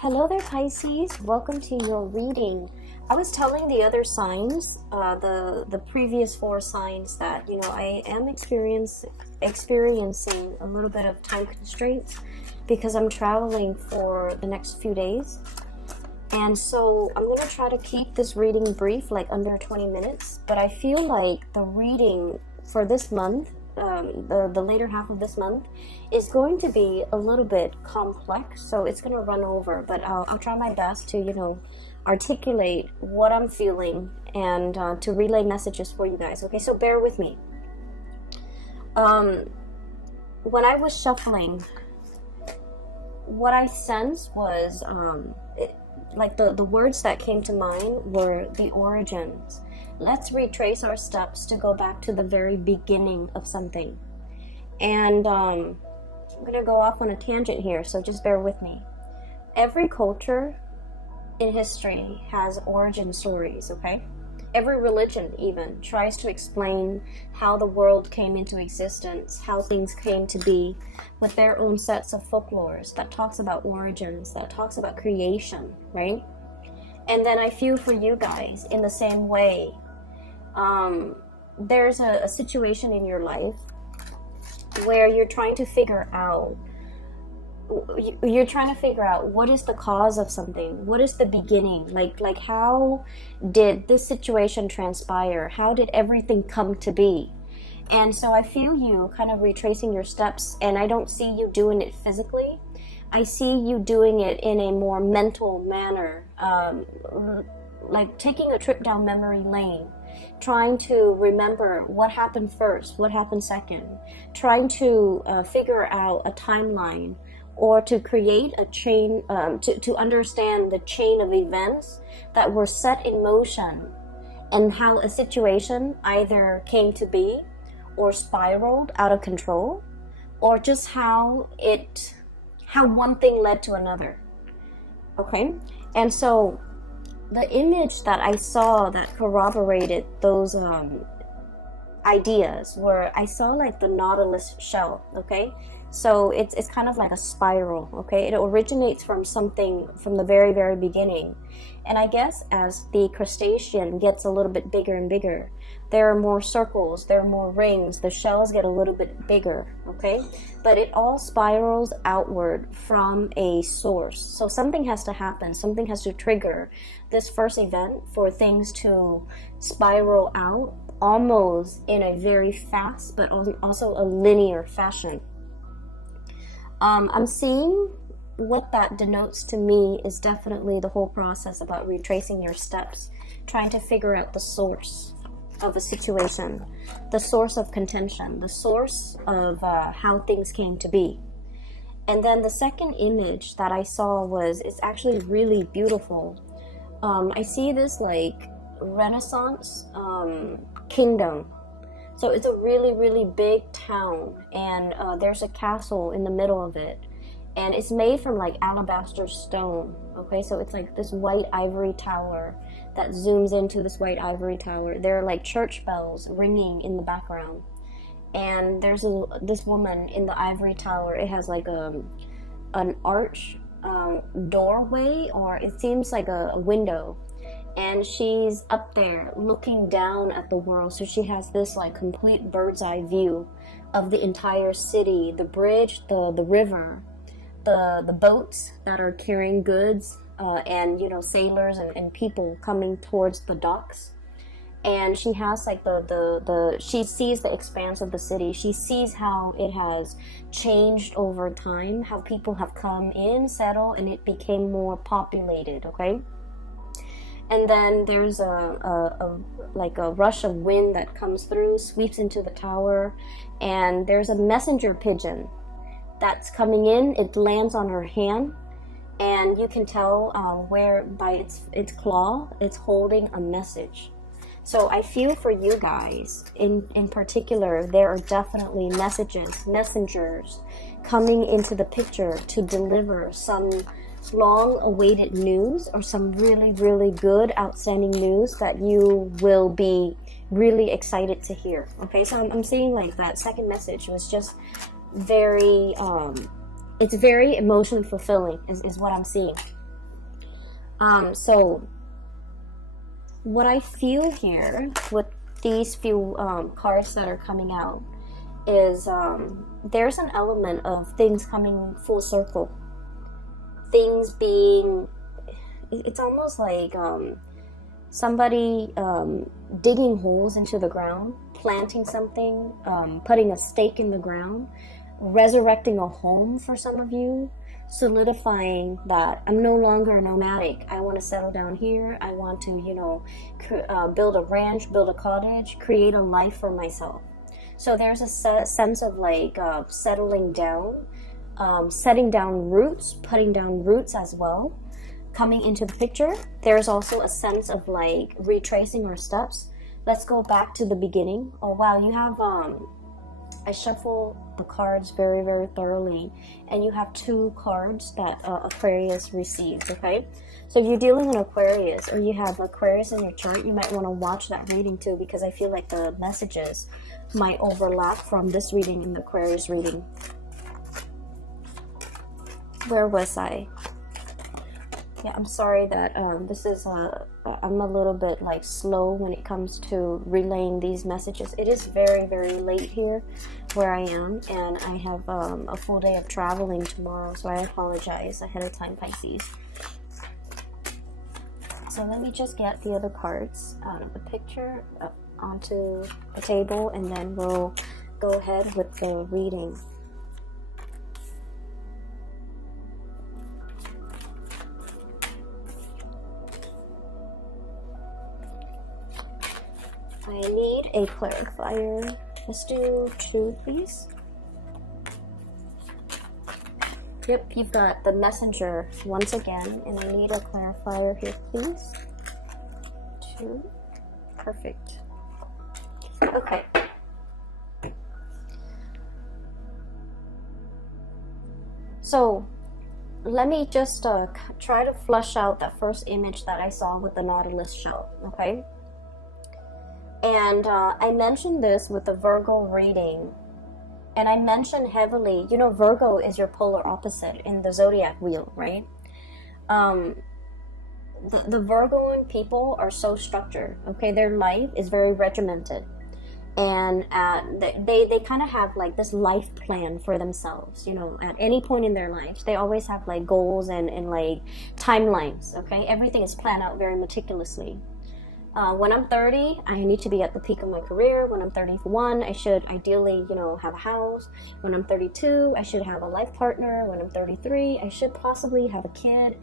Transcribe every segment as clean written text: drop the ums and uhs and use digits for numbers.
Hello there, Pisces. Welcome to your reading. I was telling the other signs, the previous four signs, that I am experiencing a little bit of time constraints because I'm traveling for the next few days, and so I'm going to try to keep this reading brief, like under 20 minutes. But I feel like the reading for this month, the later half of this month, is going to be a little bit complex, so it's going to run over, but I'll try my best to articulate what I'm feeling and to relay messages for you guys. Okay, so bear with me. When I was shuffling, what I sensed was the words that came to mind were the origins. Let's retrace our steps to go back to the very beginning of something. And I'm going to go off on a tangent here, so just bear with me. Every culture in history has origin stories, okay? Every religion even tries to explain how the world came into existence, how things came to be, with their own sets of folklores that talks about origins, that talks about creation, right? And then I feel for you guys in the same way. There's a situation in your life where you're trying to figure out what is the cause of something, what is the beginning, like how did this situation transpire, how did everything come to be. And so I feel you kind of retracing your steps, and I don't see you doing it physically. I see you doing it in a more mental manner, like taking a trip down memory lane, trying to remember what happened first, what happened second, trying to figure out a timeline, or to create a chain, to understand the chain of events that were set in motion, and how a situation either came to be or spiraled out of control, or just how one thing led to another. Okay? And so the image that I saw that corroborated those ideas were, I saw like the Nautilus shell, okay? So it's kind of like a spiral, okay? It originates from something from the very, very beginning. And I guess as the crustacean gets a little bit bigger and bigger, there are more circles, there are more rings, the shells get a little bit bigger, okay? But it all spirals outward from a source. So something has to happen, something has to trigger this first event for things to spiral out almost in a very fast but also a linear fashion. I'm seeing what that denotes to me is definitely the whole process about retracing your steps, trying to figure out the source of a situation, the source of contention, the source of how things came to be. And then the second image that I saw it's actually really beautiful. I see this like Renaissance kingdom. So it's a really, really big town, and there's a castle in the middle of it, and it's made from like alabaster stone, okay? So it's like this white ivory tower that zooms into this white ivory tower. There are like church bells ringing in the background, and there's this woman in the ivory tower. It has like an arch doorway, or it seems like a window, and she's up there looking down at the world. So she has this like complete bird's eye view of the entire city, the bridge, the river, the boats that are carrying goods, and sailors and people coming towards the docks. And she has like she sees the expanse of the city. She sees how it has changed over time, how people have come in, settled, and it became more populated, okay? And then there's a rush of wind that comes through, sweeps into the tower, and there's a messenger pigeon that's coming in. It lands on her hand, and you can tell where by its claw, it's holding a message. So I feel for you guys, in particular, there are definitely messengers coming into the picture to deliver some long-awaited news, or some really, really good, outstanding news that you will be really excited to hear. Okay, so I'm seeing like that second message was just very, it's very emotion fulfilling, is what I'm seeing. So what I feel here with these few cards that are coming out is there's an element of things coming full circle. Things being, it's almost like somebody digging holes into the ground, planting something, putting a stake in the ground, resurrecting a home for some of you, solidifying that I'm no longer nomadic. I want to settle down here. I want to, you know, build a ranch, build a cottage, create a life for myself. So there's a sense of like settling down, setting down roots, putting down roots as well, coming into the picture. There's also a sense of like retracing our steps. Let's go back to the beginning. Oh wow, you have I shuffle the cards very, very thoroughly, and you have 2 cards that Aquarius received, okay? So if you're dealing with Aquarius, or you have Aquarius in your chart, you might want to watch that reading too, because I feel like the messages might overlap from this reading and the Aquarius reading. Where was I? Yeah, I'm sorry that this is I'm a little bit like slow when it comes to relaying these messages. It is very, very late here where I am, and I have a full day of traveling tomorrow, so I apologize ahead of time, Pisces. So let me just get the other cards out of the picture onto the table, and then we'll go ahead with the reading. I need a clarifier. Let's do 2, please. Yep, you've got the messenger once again, and I need a clarifier here, please. 2. Perfect. Okay. So, let me just try to flush out that first image that I saw with the Nautilus shell, okay? And I mentioned this with the Virgo reading, and I mentioned heavily, you know, Virgo is your polar opposite in the zodiac wheel, right? The Virgoan people are so structured, okay? Their life is very regimented, and they kind of have like this life plan for themselves, you know, at any point in their lives. They always have like goals and like timelines, okay? Everything is planned out very meticulously. When I'm 30, I need to be at the peak of my career. When I'm 31, I should ideally, you know, have a house. When I'm 32, I should have a life partner. When I'm 33, I should possibly have a kid.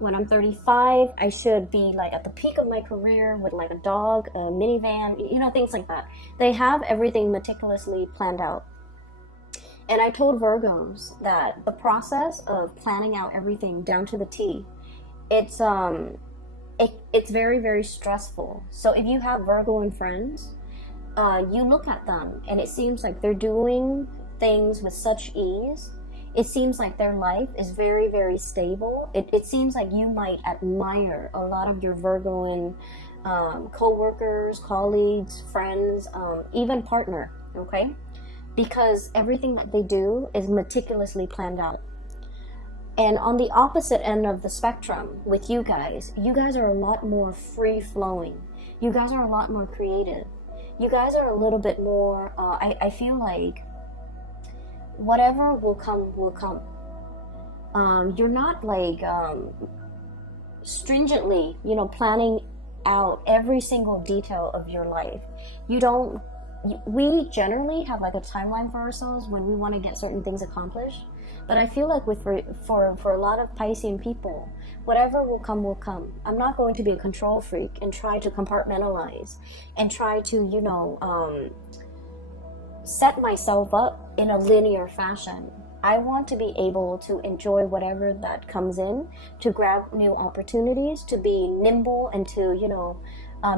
When I'm 35, I should be like at the peak of my career with like a dog, a minivan, you know, things like that. They have everything meticulously planned out. And I told Virgos that the process of planning out everything down to the T, it's very, very stressful. So if you have Virgoan friends, you look at them and it seems like they're doing things with such ease. It seems like their life is very, very stable. It seems like you might admire a lot of your Virgoan co-workers, colleagues, friends, even partner, okay? Because everything that they do is meticulously planned out. And on the opposite end of the spectrum with you guys are a lot more free-flowing. You guys are a lot more creative. You guys are a little bit more, I feel like whatever will come, will come. You're not like stringently, you know, planning out every single detail of your life. We generally have like a timeline for ourselves when we want to get certain things accomplished. But I feel like for a lot of Piscean people, whatever will come, will come. I'm not going to be a control freak and try to compartmentalize and try to, you know, set myself up in a linear fashion. I want to be able to enjoy whatever that comes in, to grab new opportunities, to be nimble, and to, you know,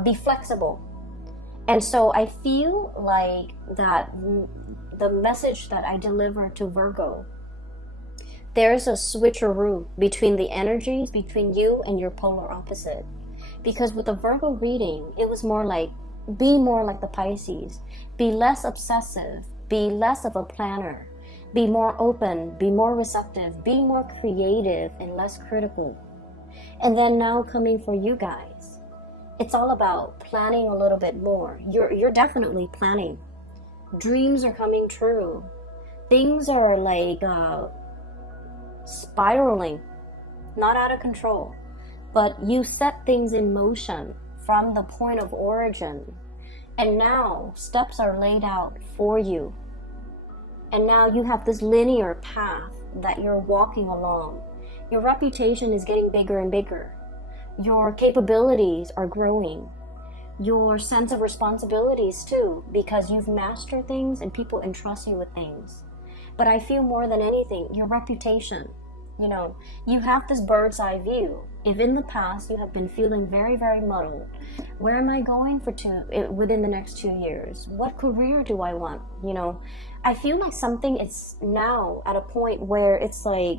be flexible. And so I feel like that the message that I deliver to Virgo, there's a switcheroo between the energies between you and your polar opposite. Because with the Virgo reading, it was more like, be more like the Pisces. Be less obsessive. Be less of a planner. Be more open. Be more receptive. Be more creative and less critical. And then now coming for you guys, it's all about planning a little bit more. You're definitely planning. Dreams are coming true. Things are like spiraling, not out of control, but you set things in motion from the point of origin, and now steps are laid out for you, and now you have this linear path that you're walking along. Your reputation is getting bigger and bigger. Your capabilities are growing. Your sense of responsibilities too, because you've mastered things and people entrust you with things. But I feel more than anything, your reputation, you have this bird's eye view. If in the past you have been feeling very, very muddled, where am I going within the next 2 years? What career do I want? I feel like something is now at a point where it's like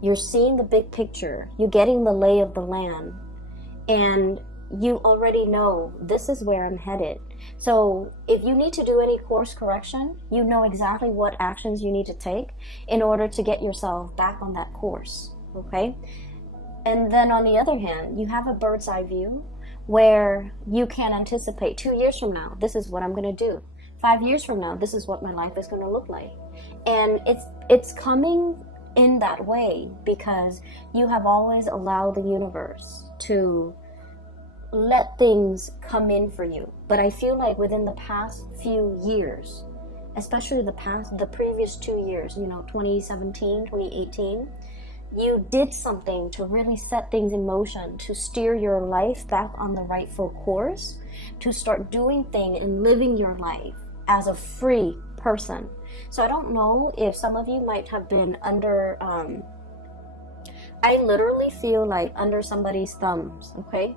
you're seeing the big picture, you're getting the lay of the land, and you already know this is where I'm headed. So if you need to do any course correction, you know exactly what actions you need to take in order to get yourself back on that course, okay? And then on the other hand, you have a bird's eye view where you can anticipate 2 years from now, this is what I'm going to do. 5 years from now, this is what my life is going to look like. And it's coming in that way because you have always allowed the universe to let things come in for you. But I feel like within the past few years, especially the previous 2 years, 2017, 2018, you did something to really set things in motion, to steer your life back on the rightful course, to start doing things and living your life as a free person. So I don't know if some of you might have been under, I literally feel like under somebody's thumbs, okay?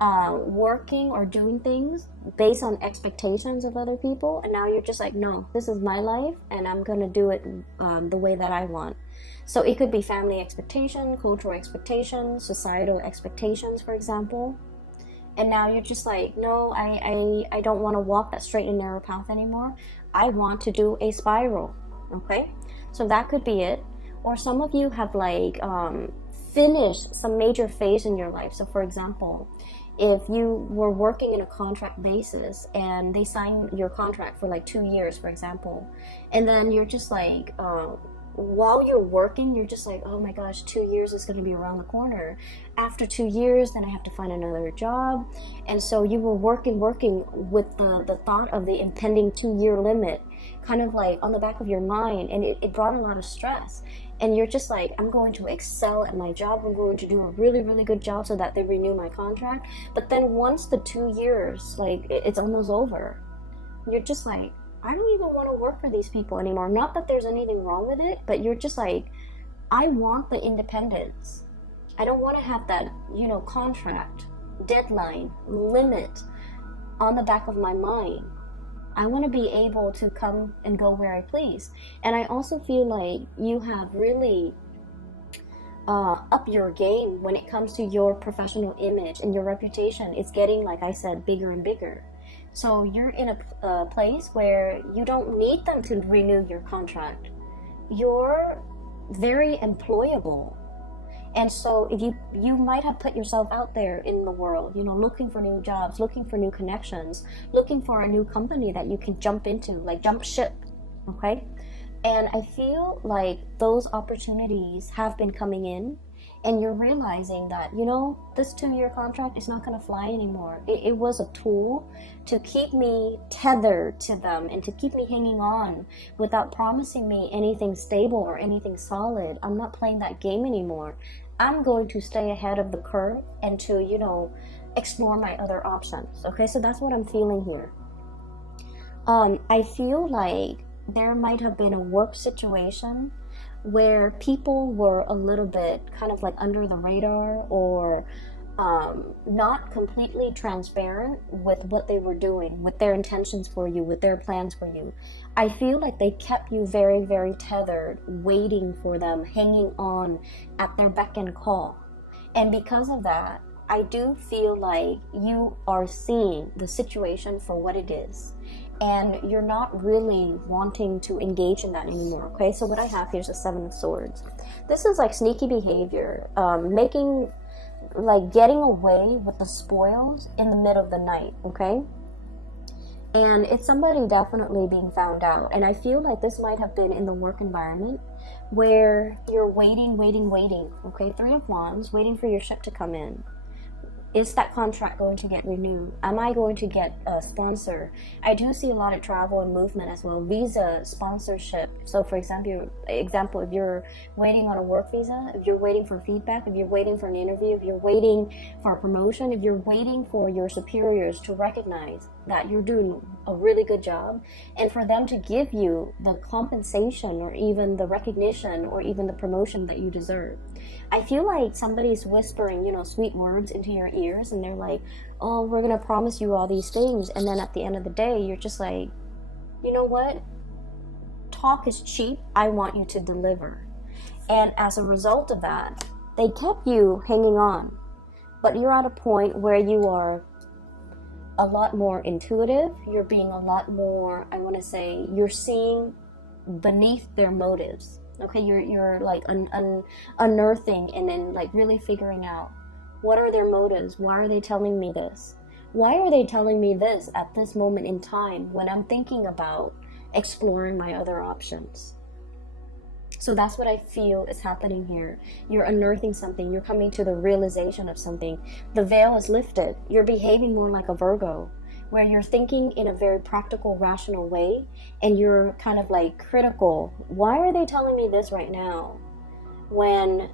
Working or doing things based on expectations of other people, and now you're just like, no, this is my life and I'm gonna do it the way that I want. So it could be family expectation, cultural expectations, societal expectations, for example. And now you're just like, no, I don't want to walk that straight and narrow path anymore. I want to do a spiral, okay? So that could be it. Or some of you have like finished some major phase in your life. So for example, if you were working in a contract basis and they sign your contract for like 2 years, for example, and then you're just like, while you're working, you're just like, oh my gosh, 2 years is going to be around the corner. After 2 years, then I have to find another job. And so you were working with the thought of the impending 2-year limit kind of like on the back of your mind, and it brought a lot of stress. And you're just like, I'm going to excel at my job, I'm going to do a really, really good job so that they renew my contract. But then once the 2 years, like it's almost over, you're just like, I don't even want to work for these people anymore. Not that there's anything wrong with it, but you're just like, I want the independence. I don't want to have that, contract, deadline, limit on the back of my mind. I want to be able to come and go where I please. And I also feel like you have really up your game when it comes to your professional image, and your reputation is getting, like I said, bigger and bigger. So you're in a place where you don't need them to renew your contract. You're very employable. And so if you might have put yourself out there in the world, looking for new jobs, looking for new connections, looking for a new company that you can jump into, like jump ship, okay? And I feel like those opportunities have been coming in, and you're realizing that, this 2-year contract is not going to fly anymore. It was a tool to keep me tethered to them and to keep me hanging on without promising me anything stable or anything solid. I'm not playing that game anymore. I'm going to stay ahead of the curve and to, explore my other options. Okay, so that's what I'm feeling here. I feel like there might have been a work situation where people were a little bit kind of like under the radar, or not completely transparent with what they were doing, with their intentions for you, with their plans for you. I feel like they kept you very, very tethered, waiting for them, hanging on at their beck and call. And because of that, I do feel like you are seeing the situation for what it is. and you're not really wanting to engage in that anymore. Okay, so what I have here is a 7 of Swords. This is like sneaky behavior, getting away with the spoils in the middle of the night. Okay, and it's somebody definitely being found out. And I feel like this might have been in the work environment where you're waiting. Okay, 3 of Wands, waiting for your ship to come in. Is that contract going to get renewed? Am I going to get a sponsor? I do see a lot of travel and movement as well. Visa, sponsorship. So for example, if you're waiting on a work visa, if you're waiting for feedback, if you're waiting for an interview, if you're waiting for a promotion, if you're waiting for your superiors to recognize that you're doing a really good job, and for them to give you the compensation or even the recognition or even the promotion that you deserve. I feel like somebody's whispering, sweet words into your ears, and they're like, oh, we're going to promise you all these things. And then at the end of the day, you're just like, you know what? Talk is cheap. I want you to deliver. And as a result of that, they kept you hanging on. But you're at a point where you are a lot more intuitive. You're being a lot more, you're seeing beneath their motives. Okay, you're like unearthing and then like really figuring out, what are their motives? Why are they telling me this? Why are they telling me this at this moment in time when I'm thinking about exploring my other options? So that's what I feel is happening here. You're unearthing something. You're coming to the realization of something. The veil is lifted. You're behaving more like a Virgo, where you're thinking in a very practical, rational way, and you're kind of like critical. Why are they telling me this right now? When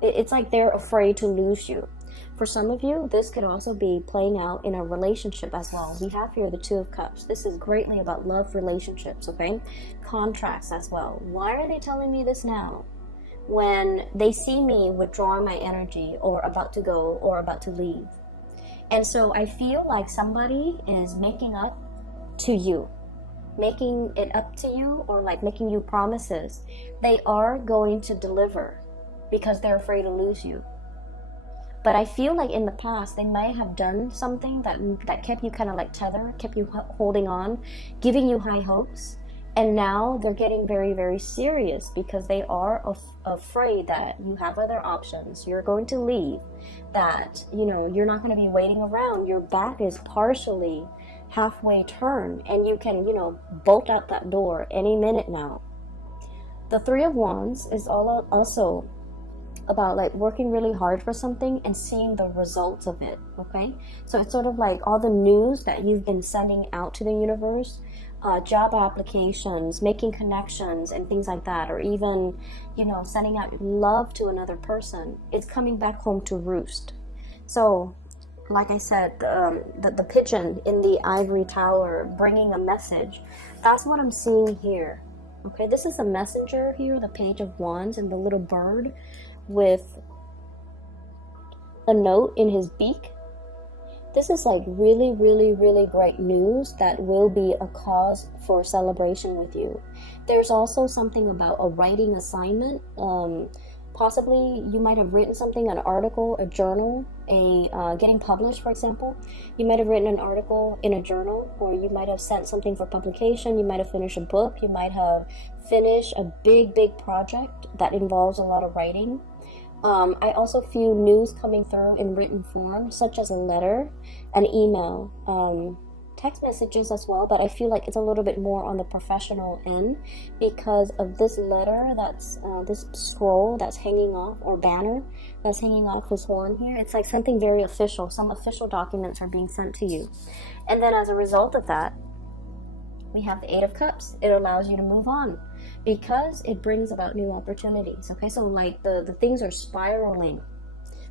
it's like they're afraid to lose you. For some of you, this could also be playing out in a relationship as well. We have here the 2 of Cups. This is greatly about love relationships, okay? Contracts as well. Why are they telling me this now? When they see me withdrawing my energy or about to go or about to leave. And so I feel like somebody is making up to you, making it up to you, or like making you promises. They are going to deliver because they're afraid to lose you. But I feel like in the past, they might have done something that kept you kind of like tethered, kept you holding on, giving you high hopes. And now they're getting very, very serious because they are afraid that you have other options. You're going to leave, that, you're not going to be waiting around. Your back is partially halfway turned and you can, bolt out that door any minute now. The 3 of Wands is also about like working really hard for something and seeing the results of it. Okay, so it's sort of like all the news that you've been sending out to the universe, job applications, making connections and things like that, or even sending out love to another person. It's coming back home to roost. So like I said, the pigeon in the ivory tower bringing a message, that's what I'm seeing here. Okay, this is a messenger here, the Page of Wands, and the little bird with a note in his beak. This is like really, really, really great news that will be a cause for celebration with you. There's also something about a writing assignment. Possibly you might have written something, an article, a journal, getting published, for example. You might have written an article in a journal, or you might have sent something for publication. You might have finished a book. You might have finished a big, big project that involves a lot of writing. I also feel news coming through in written form, such as a letter, an email, text messages as well, but I feel like it's a little bit more on the professional end because of this letter that's this scroll that's hanging off, or banner that's hanging off his horn here. It's like something very official. Some official documents are being sent to you. And then as a result of that, we have the 8 of Cups. It allows you to move on because it brings about new opportunities. Okay, so like the things are spiraling.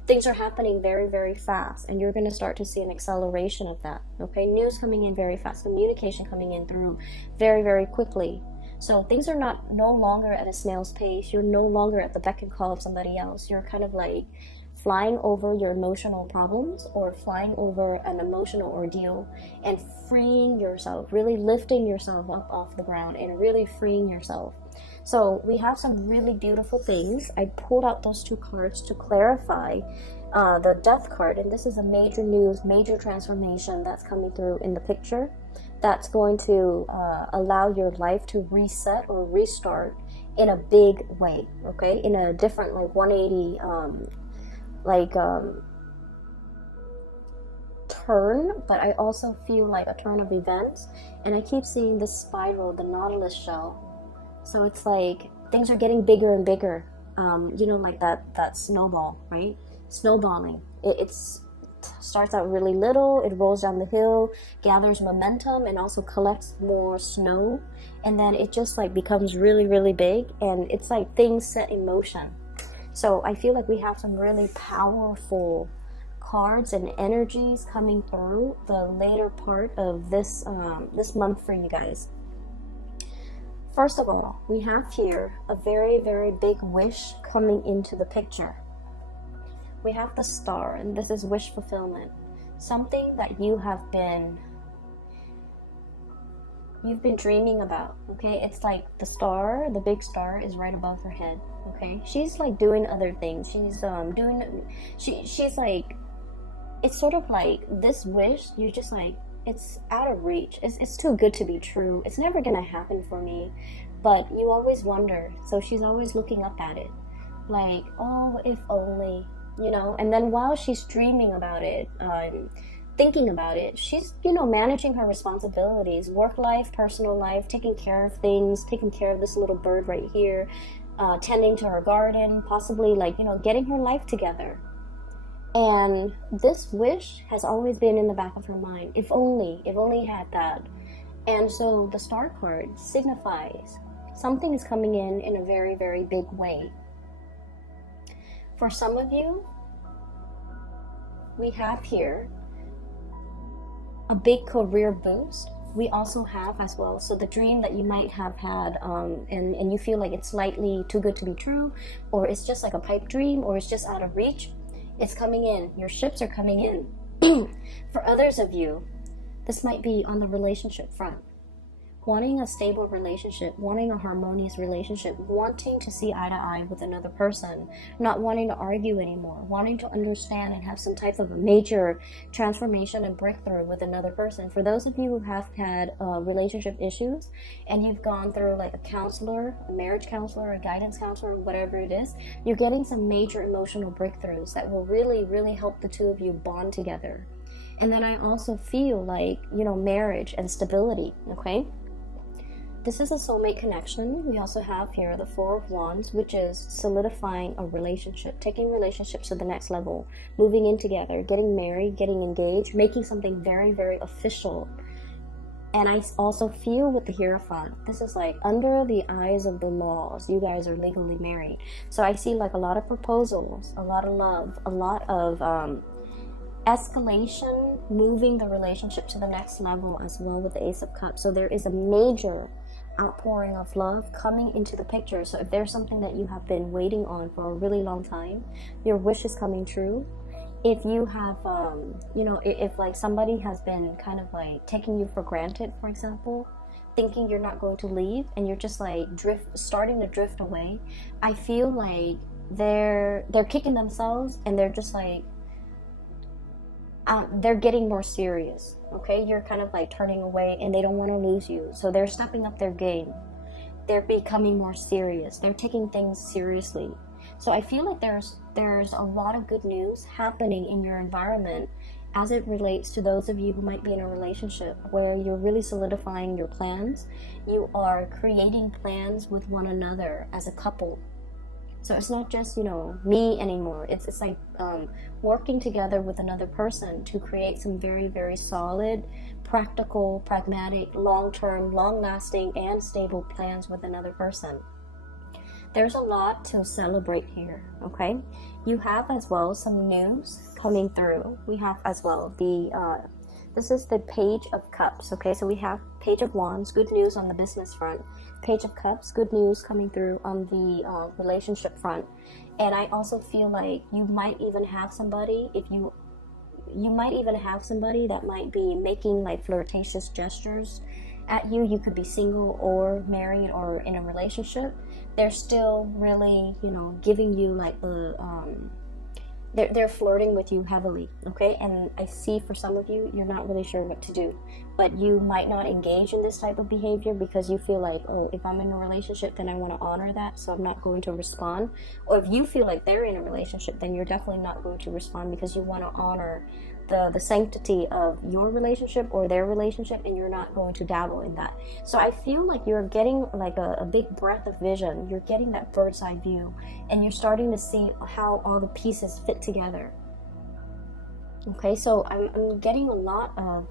Things are happening very, very fast, and you're going to start to see an acceleration of that. Okay, news coming in very fast, communication coming in through very, very quickly. So things are no longer at a snail's pace. You're no longer at the beck and call of somebody else. You're kind of like flying over your emotional problems or flying over an emotional ordeal and freeing yourself, really lifting yourself up off the ground and really freeing yourself. So we have some really beautiful things. I pulled out those 2 cards to clarify the Death card, and this is a major news, major transformation that's coming through in the picture that's going to allow your life to reset or restart in a big way, okay? In a different, like 180, turn, but I also feel like a turn of events. And I keep seeing this spiral, the nautilus shell. So it's like things are getting bigger and bigger. You know, like that snowball, right? Snowballing. It starts out really little, it rolls down the hill, gathers momentum, and also collects more snow, and then it just like becomes really, really big, and it's like things set in motion. So I feel like we have some really powerful cards and energies coming through the later part of this this month for you guys. First of all, we have here a very, very big wish coming into the picture. We have the star, and this is wish fulfillment. Something that you've been dreaming about, okay? It's like the star, the big star is right above her head, okay? She's like doing other things. She's she's like, it's sort of like this wish, you're just like, it's out of reach. It's too good to be true. It's never gonna happen for me. But you always wonder. So she's always looking up at it. Like, oh, if only, you know. And then while she's dreaming about it, thinking about it, she's, you know, managing her responsibilities, work life, personal life, taking care of things, taking care of this little bird right here, tending to her garden, possibly like, you know, getting her life together. And this wish has always been in the back of her mind. If only had that. And so the star card signifies something is coming in a very, very big way. For some of you, we have here a big career boost. We also have as well, so the dream that you might have had, and you feel like it's slightly too good to be true, or it's just like a pipe dream, or it's just out of reach. It's coming in. Your ships are coming in. For others of you, this might be on the relationship front. Wanting a stable relationship, wanting a harmonious relationship, wanting to see eye to eye with another person, not wanting to argue anymore, wanting to understand and have some type of a major transformation and breakthrough with another person. For those of you who have had relationship issues and you've gone through like a counselor, a marriage counselor, a guidance counselor, whatever it is, you're getting some major emotional breakthroughs that will really, really help the two of you bond together. And then I also feel like, you know, marriage and stability, okay? This is a soulmate connection. We also have here the Four of Wands, which is solidifying a relationship, taking relationships to the next level, moving in together, getting married, getting engaged, making something very, very official. And I also feel with the Hierophant, this is like under the eyes of the laws, you guys are legally married. So I see like a lot of proposals, a lot of love, a lot of escalation, moving the relationship to the next level as well with the Ace of Cups. So there is a major outpouring of love coming into the picture. So if there's something that you have been waiting on for a really long time, your wish is coming true. If you have, you know, if like somebody has been kind of like taking you for granted, for example, thinking you're not going to leave and you're just like starting to drift away, I feel like they're kicking themselves and they're just like, they're getting more serious, okay? You're kind of like turning away and they don't want to lose you. So they're stepping up their game. They're becoming more serious. They're taking things seriously. So I feel like there's a lot of good news happening in your environment as it relates to those of you who might be in a relationship where you're really solidifying your plans. You are creating plans with one another as a couple. So it's not just, you know, me anymore. It's like working together with another person to create some very, very solid, practical, pragmatic, long-term, long-lasting, and stable plans with another person. There's a lot to celebrate here, okay? You have as well some news coming through. We have as well this is the Page of Cups, okay? So we have Page of Wands, good news on the business front. Page of Cups, good news coming through on the relationship front. And I also feel like you might even have somebody, you might even have somebody that might be making like flirtatious gestures at you. You could be single or married or in a relationship. They're still really, you know, giving you like the they're flirting with you heavily, okay? And I see for some of you, you're not really sure what to do, but you might not engage in this type of behavior because you feel like, oh, if I'm in a relationship, then I want to honor that, so I'm not going to respond. Or if you feel like they're in a relationship, then you're definitely not going to respond because you want to honor the sanctity of your relationship or their relationship, and you're not going to dabble in that. So I feel like you're getting like a big breath of vision. You're getting that bird's eye view, and you're starting to see how all the pieces fit together. Okay, so I'm getting a lot of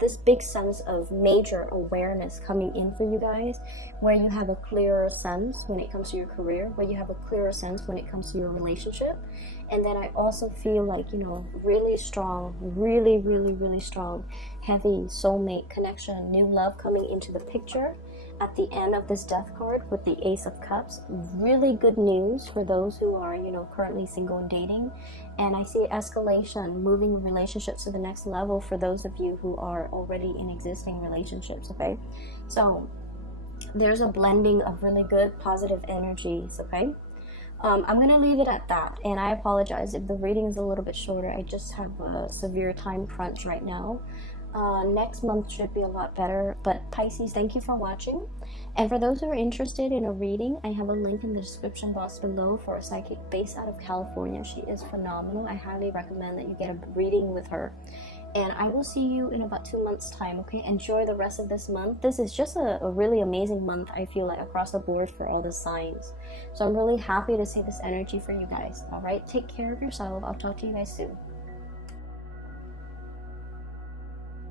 this big sense of major awareness coming in for you guys, where you have a clearer sense when it comes to your career, where you have a clearer sense when it comes to your relationship. And then I also feel like, you know, really strong, really strong, heavy soulmate connection, new love coming into the picture at the end of this death card with the Ace of Cups. Really good news for those who are, you know, currently single and dating. And I see escalation, moving relationships to the next level for those of you who are already in existing relationships, okay? So there's a blending of really good positive energies, okay? I'm going to leave it at that, and I apologize if the reading is a little bit shorter. I just have a severe time crunch right now. Next month should be a lot better. But Pisces, thank you for watching. And for those who are interested in a reading, I have a link in the description box below for a psychic based out of California. She is phenomenal. I highly recommend that you get a reading with her. And I will see you in about 2 months time, okay? Enjoy the rest of this month. This is just a really amazing month, I feel like, across the board for all the signs. So I'm really happy to see this energy for you guys. All right, take care of yourself. I'll talk to you guys soon.